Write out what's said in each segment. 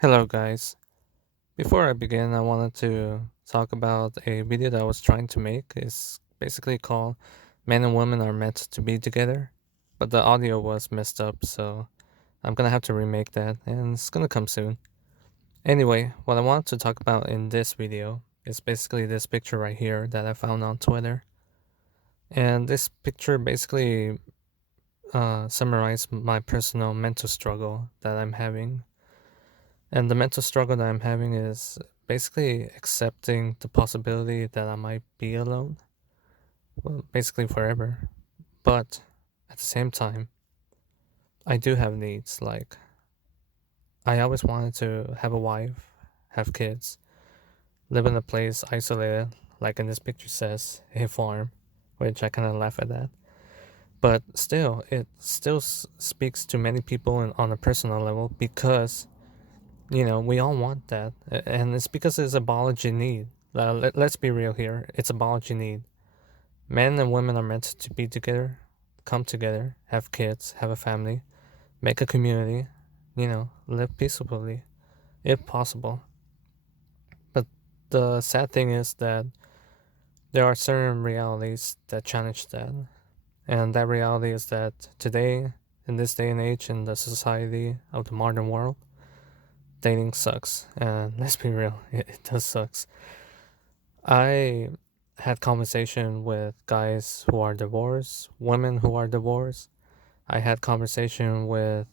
Hello, guys. Before I begin, I wanted to talk about a video that I was trying to make. It's basically called Men and Women Are Meant to Be Together, but the audio was messed up, so I'm gonna have to remake that, and it's gonna come soon. Anyway, what I want to talk about in this video is basically this picture right here that I found on Twitter. And this picture basically summarized my personal mental struggle that I'm having. And the mental struggle that I'm having is basically accepting the possibility that I might be alone, well, basically forever. But at the same time, I do have needs. Like, I always wanted to have a wife, have kids, live in a place isolated, like in this picture says, a farm, which I kind of laugh at that. But still, it still speaks to many people on a personal level because we all want that, and it's because it's a biology need. Let's be real here. It's a biology need. Men and women are meant to be together, come together, have kids, have a family, make a community, live peacefully, if possible. But the sad thing is that there are certain realities that challenge that. And that reality is that today, in this day and age, in the society of the modern world, dating sucks. And let's be real, it does sucks. I had conversation with guys who are divorced, women who are divorced. I had conversation with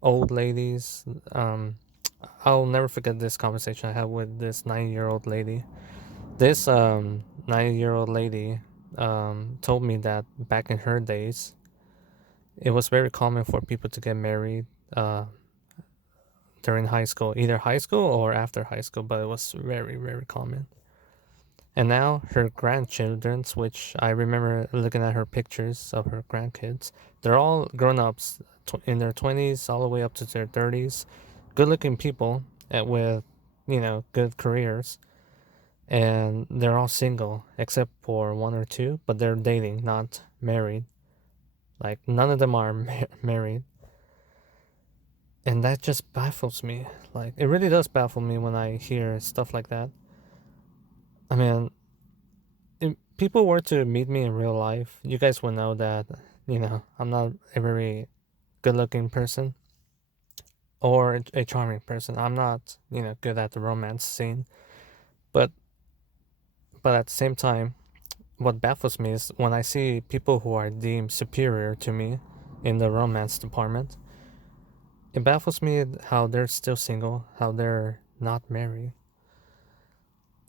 old ladies. I'll never forget this conversation I had with this 9-year-old lady. This 9-year-old lady told me that back in her days, it was very common for people to get married during high school, either high school or after high school, but it was very, very common. And now her grandchildren's, which I remember looking at her pictures of her grandkids, they're all grown ups in their 20s all the way up to their 30s. Good looking people with, good careers. And they're all single except for one or two, but they're dating, not married. Like, none of them are married. And that just baffles me. Like, it really does baffle me when I hear stuff like that. I mean, if people were to meet me in real life, you guys would know that, I'm not a very good looking person or a charming person. I'm not, good at the romance scene. But at the same time, what baffles me is when I see people who are deemed superior to me in the romance department, it baffles me how they're still single, how they're not married.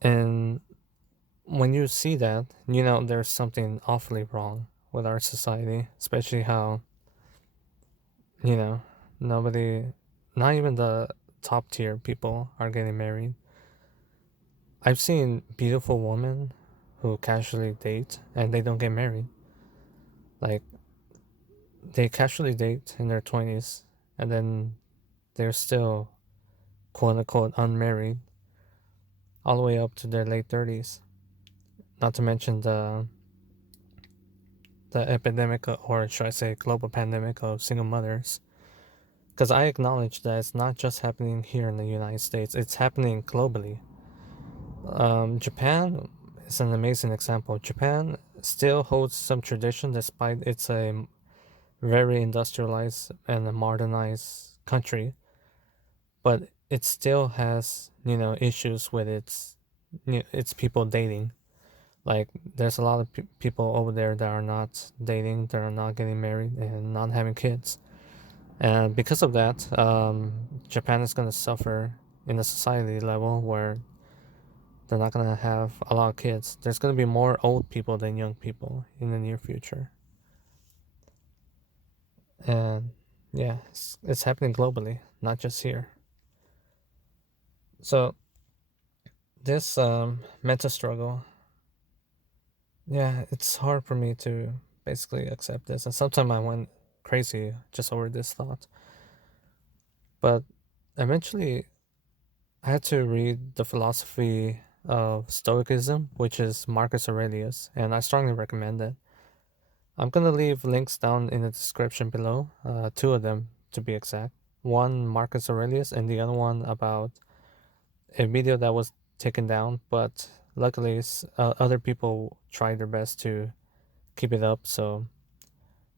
And when you see that, there's something awfully wrong with our society, especially how, you know, nobody, not even the top tier people are getting married. I've seen beautiful women who casually date and they don't get married. Like, they casually date in their 20s and then they're still quote unquote unmarried all the way up to their late 30s. Not to mention the epidemic, or should I say global pandemic of single mothers. Because I acknowledge that it's not just happening here in the United States, it's happening globally. Japan is an amazing example. Japan still holds some tradition despite it's a very industrialized and a modernized country, but it still has, issues with its people dating. Like, there's a lot of people over there that are not dating, that are not getting married, and not having kids. And because of that, Japan is going to suffer in a society level where they're not going to have a lot of kids. There's going to be more old people than young people in the near future. And yeah, it's happening globally, not just here. So, this mental struggle, yeah, it's hard for me to basically accept this. And sometimes I went crazy just over this thought. But eventually, I had to read the philosophy of Stoicism, which is Marcus Aurelius, and I strongly recommend it. I'm gonna leave links down in the description below, two of them to be exact. one Marcus Aurelius and the other one about a video that was taken down, but luckily other people tried their best to keep it up. So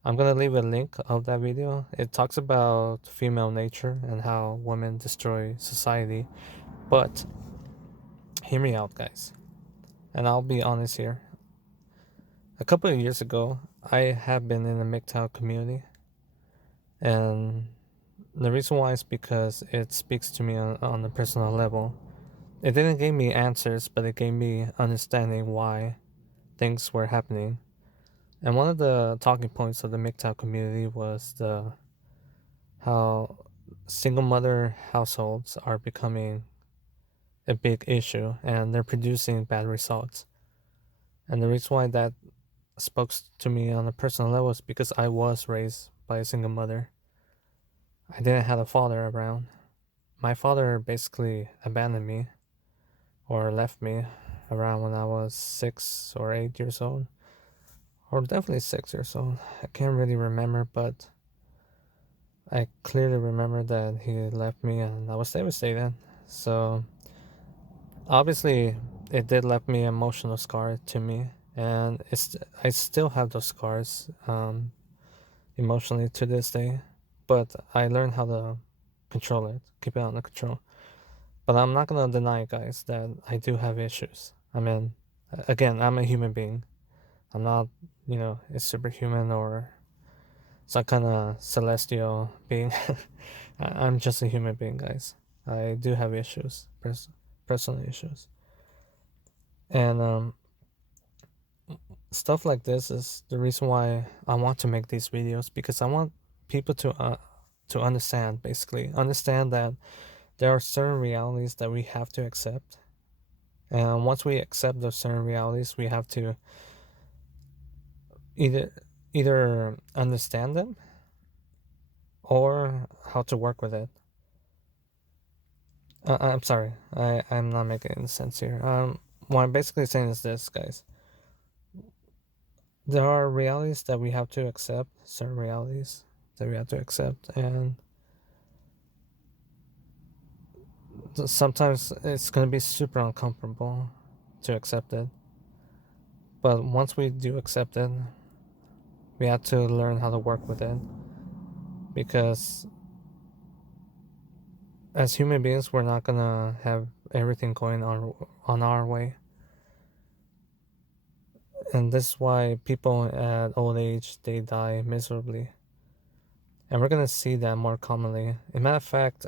I'm gonna leave a link of that video. It talks about female nature and how women destroy society. But hear me out, guys. And I'll be honest here. A couple of years ago, I have been in the MGTOW community, and the reason why is because it speaks to me on a personal level. It didn't give me answers, but it gave me understanding why things were happening. And one of the talking points of the MGTOW community was the how single mother households are becoming a big issue and they're producing bad results. And the reason why that spoke to me on a personal level is because I was raised by a single mother. I didn't have a father around. My father basically abandoned me or left me around when I was 6 or 8 years old, or definitely 6 years old. I can't really remember, but I clearly remember that he left me and I was devastated. So obviously it did left me an emotional scar to me, and I still have those scars emotionally to this day, but I learned how to control it, keep it under control. But I'm not gonna deny, guys, that I do have issues. I mean, again, I'm a human being. I'm not, a superhuman or some kind of celestial being. I'm just a human being, guys. I do have issues, personal issues, and stuff like this is the reason why I want to make these videos, because I want people to understand, basically understand that there are certain realities that we have to accept, and once we accept those certain realities, we have to either understand them or how to work with it. I'm sorry, I'm not making any sense here. What I'm basically saying is this, guys. There are realities that we have to accept, certain realities that we have to accept, and sometimes it's going to be super uncomfortable to accept it. But once we do accept it, we have to learn how to work with it, because as human beings, we're not gonna have everything going on our way. And this is why people at old age, they die miserably, and we're gonna see that more commonly. As a matter of fact,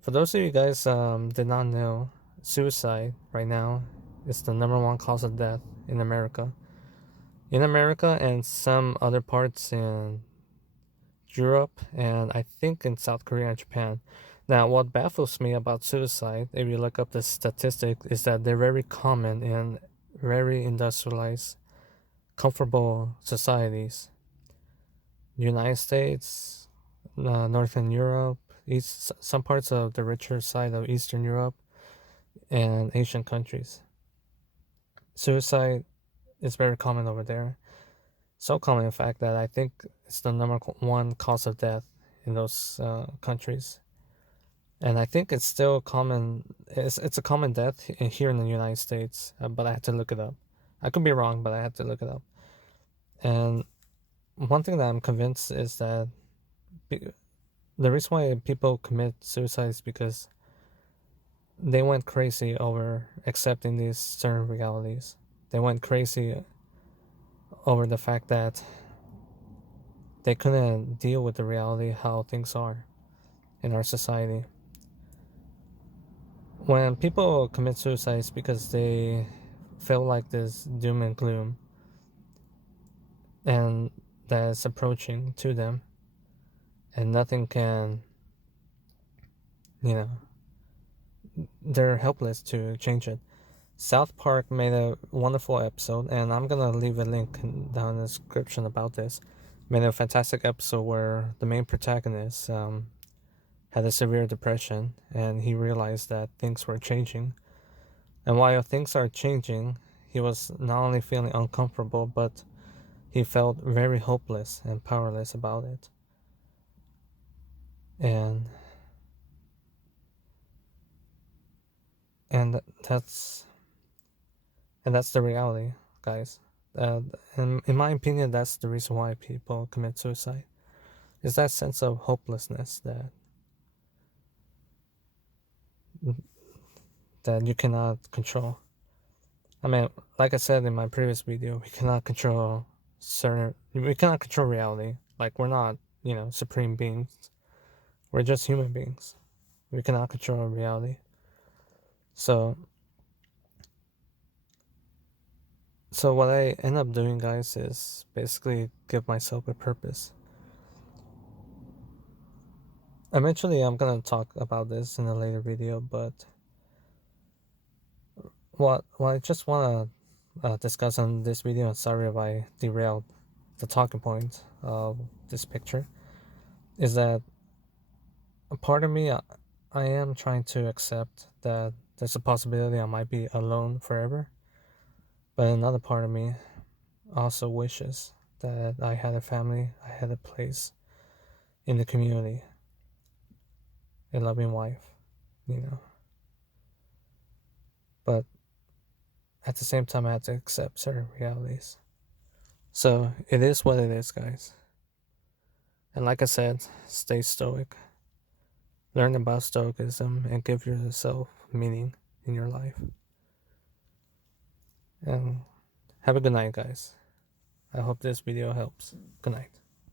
for those of you guys did not know, suicide right now is the number one cause of death in America. In America and some other parts in Europe, and I think in South Korea and Japan. Now, what baffles me about suicide, if you look up the statistics, is that they're very common in very industrialized, comfortable societies. United States, Northern Europe, some parts of the richer side of Eastern Europe, and Asian countries. Suicide is very common over there. So common, in fact, that I think it's the number one cause of death in those countries. And I think it's still common. It's a common death here in the United States, but I had to look it up. I could be wrong, but I had to look it up. And one thing that I'm convinced is that the reason why people commit suicide is because they went crazy over accepting these certain realities. They went crazy over the fact that they couldn't deal with the reality how things are in our society. When people commit suicide, it's because they feel like this doom and gloom and that is approaching to them, and nothing can, they're helpless to change it. South Park made a wonderful episode, and I'm gonna leave a link down in the description about this. Made a fantastic episode where the main protagonist had a severe depression, and he realized that things were changing. And while things are changing, he was not only feeling uncomfortable, but he felt very hopeless and powerless about it. and and that's and that's the reality, guys. And in my opinion, that's the reason why people commit suicide. Is that sense of hopelessness that you cannot control. I mean, like I said in my previous video, we cannot control reality. Like, we're not, supreme beings. We're just human beings. We cannot control reality. So what I end up doing, guys, is basically give myself a purpose. Eventually, I'm gonna talk about this in a later video, but what I just wanna discuss on this video, and sorry if I derailed the talking point of this picture, is that a part of me, I am trying to accept that there's a possibility I might be alone forever, but another part of me also wishes that I had a family, I had a place in the community, a loving wife, you know. But at the same time, I have to accept certain realities. So it is what it is, guys. And like I said, stay stoic. Learn about stoicism and give yourself meaning in your life. And have a good night, guys. I hope this video helps. Good night.